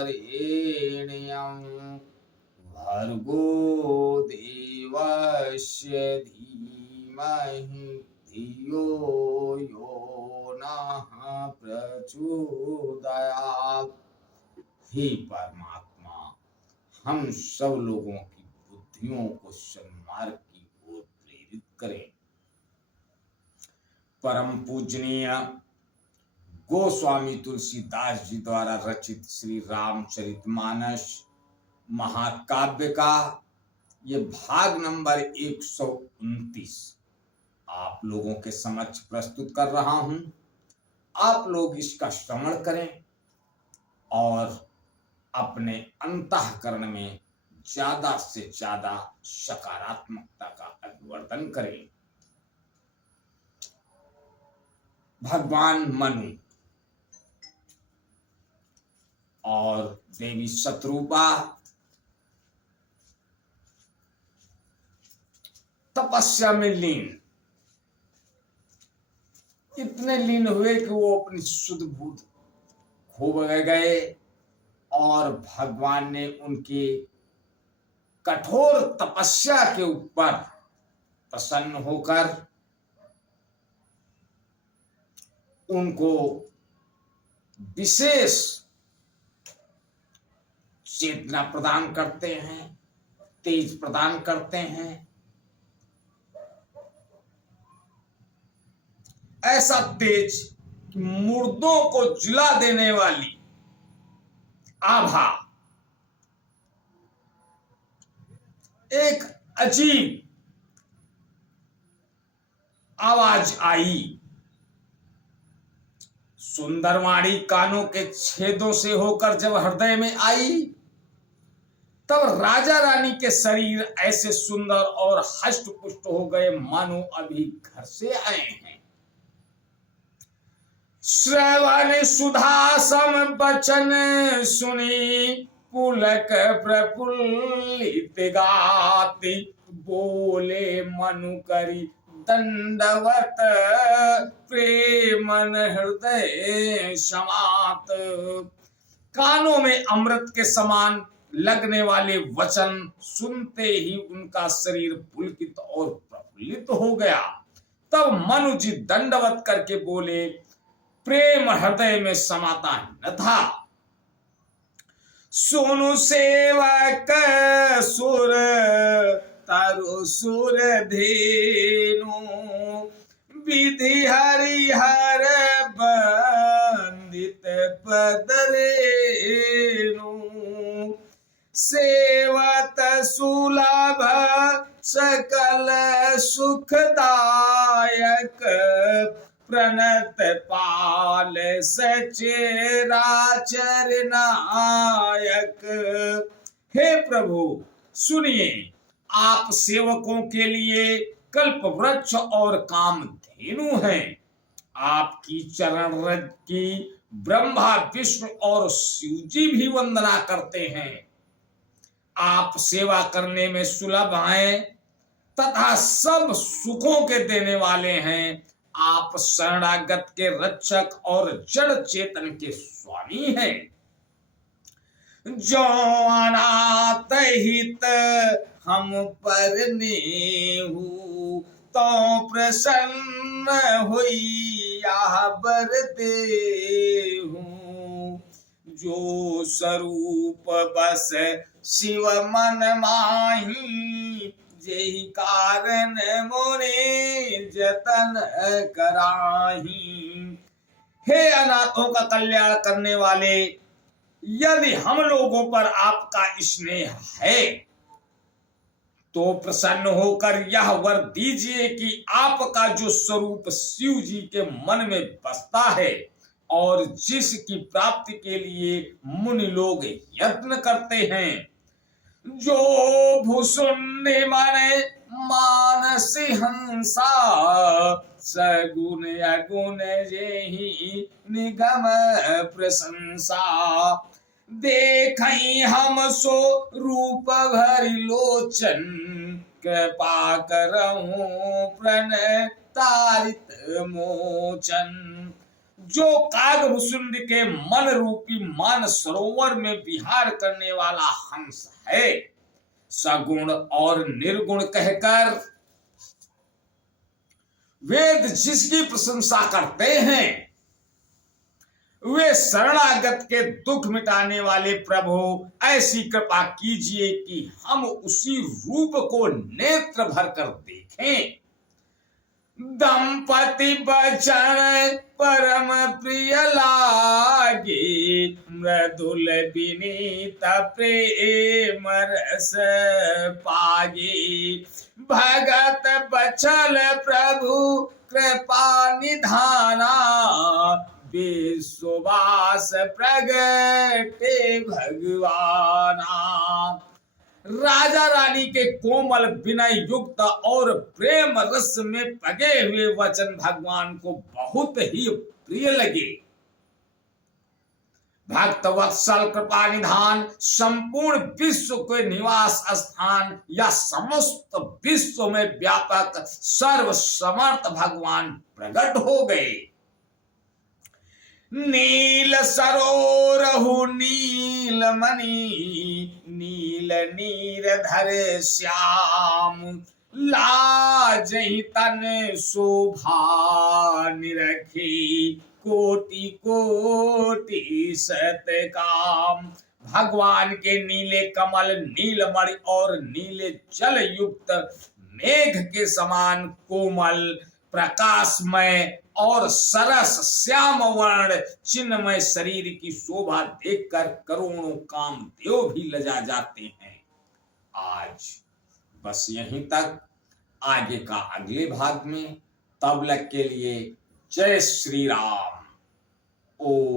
वरेण्यं भर्गो देवस्य धीमहि धियो यो नः प्रचोदयात्। हे परमात्मा, हम सब लोगों की बुद्धियों को सन्मार्ग की ओर प्रेरित करें। परम पूजनीय गोस्वामी तुलसीदास जी द्वारा रचित श्री रामचरितमानस महाकाव्य का ये भाग नंबर 129 आप लोगों के समक्ष प्रस्तुत कर रहा हूं। आप लोग इसका श्रवण करें और अपने अंतःकरण में ज्यादा से ज्यादा सकारात्मकता का अभिवर्धन करें। भगवान मनु और देवी शत्रुपा तपस्या में लीन, इतने लीन हुए कि वो अपनी शुद्ध बुद्धि खो गए और भगवान ने उनकी कठोर तपस्या के ऊपर प्रसन्न होकर उनको विशेष चेतना प्रदान करते हैं, तेज प्रदान करते हैं। ऐसा तेज कि मुर्दों को जला देने वाली आभा, एक अजीब आवाज आई। सुंदरवाणी कानों के छेदों से होकर जब हृदय में आई, तब राजा रानी के शरीर ऐसे सुंदर और हष्ट पुष्ट हो गए मानो अभी घर से आए हैं। श्रवण सुधा सम बचन सुनी पुलक प्रफुल्लित गाति, बोले मनु करी दंडवत प्रेमन हृदय समात। कानों में अमृत के समान लगने वाले वचन सुनते ही उनका शरीर पुलकित और प्रफुल्लित हो गया। तब मनु जी दंडवत करके बोले, प्रेम हृदय में समाता न था। सोनु सेवक सुर तारो सुर धेनु, विधि हरिहर बंदित पदरेनु, सेवत सुलभ सकल सुखदायक, प्रणत पाल सचेराचर नायक। हे प्रभु सुनिए, आप सेवकों के लिए कल्प वृक्ष और काम धेनु हैं। आपकी चरण रज की ब्रह्मा विष्णु और शिवजी भी वंदना करते हैं। आप सेवा करने में सुलभ हैं तथा सब सुखों के देने वाले हैं। आप शरणागत के रक्षक और जड़ चेतन के स्वामी हैं। जो अनाथ हित हम पर नेहु, तो प्रसन्न हुई बर देहु। जो स्वरूप बस शिव मन माही, जेहि कारण मोरे जतन कराही। हे अनाथों का कल्याण करने वाले, यदि हम लोगों पर आपका स्नेह है तो प्रसन्न होकर यह वर दीजिए कि आपका जो स्वरूप शिव जी के मन में बसता है और जिसकी प्राप्ति के लिए मुनि लोग यत्न करते हैं, जो भूषुंडि माने मानस हंसा, सगुण अगुण जेहि निगम प्रशंसा। देखई हम सो रूप भरि लोचन, कृपा करहु प्रण तारित मोचन। जो कागभूषुंड के मन रूपी मान सरोवर में विहार करने वाला हंस है, सगुण और निर्गुण कहकर वेद जिसकी प्रशंसा करते हैं, वे शरणागत के दुख मिटाने वाले प्रभु ऐसी कृपा कीजिए कि हम उसी रूप को नेत्र भर कर देखें। दंपति बचन परम प्रिय लागे, मृदुल विनीत प्रेम रस पागे। भगत बचल प्रभु कृपा निधाना, विश्वास प्रगटे भगवाना। राजा रानी के कोमल विनय युक्त और प्रेम रस में पगे हुए वचन भगवान को बहुत ही प्रिय लगे। भक्त वत्सल कृपा निधान संपूर्ण विश्व के निवास स्थान या समस्त विश्व में व्यापक सर्व समर्थ भगवान प्रकट हो गए। नील सरोरहु नील मणि, नील नीरधर श्याम। लाजहि तन शोभा निरखी, कोटि कोटि सतकाम। भगवान के नीले कमल, नीलमणि और नीले जल युक्त मेघ के समान कोमल, प्रकाशमय और सरस श्याम वर्ण चिन्मय शरीर की शोभा देखकर करोड़ों कामदेव भी लजा जाते हैं। आज बस यहीं तक, आगे का अगले भाग में। तब तक के लिए जय श्री राम। ओ